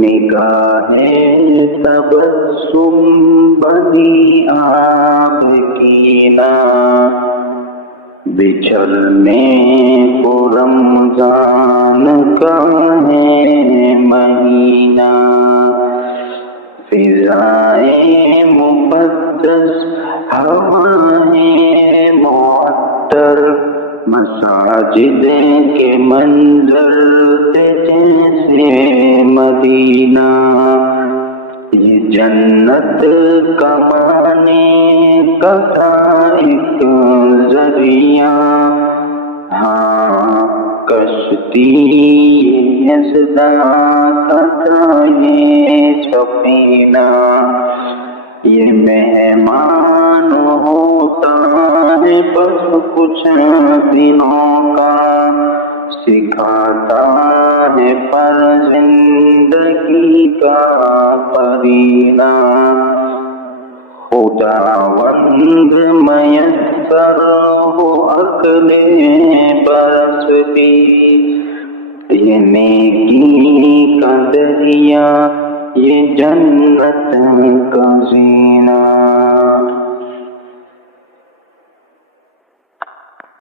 نگاہ تبسم بنی آپ کی نا بچھڑنے کو رمضان کا ہے مہینہ فضائے مقدس ہوائیں معطر مساجد کے منظر جیسے مدینہ یہ جنت کمانے کا تھا ایک ذریعہ ہاں کشتی یزداں کا تھا یہ سفینہ یہ مہمان ہوتا ہے بس کچھ دنوں کا سکھاتا ہے پر زندگی کا قرینہ خداوند میسر ہو عقل برس بھی یہ نیکی کا دریا یہ جنت کا زینہ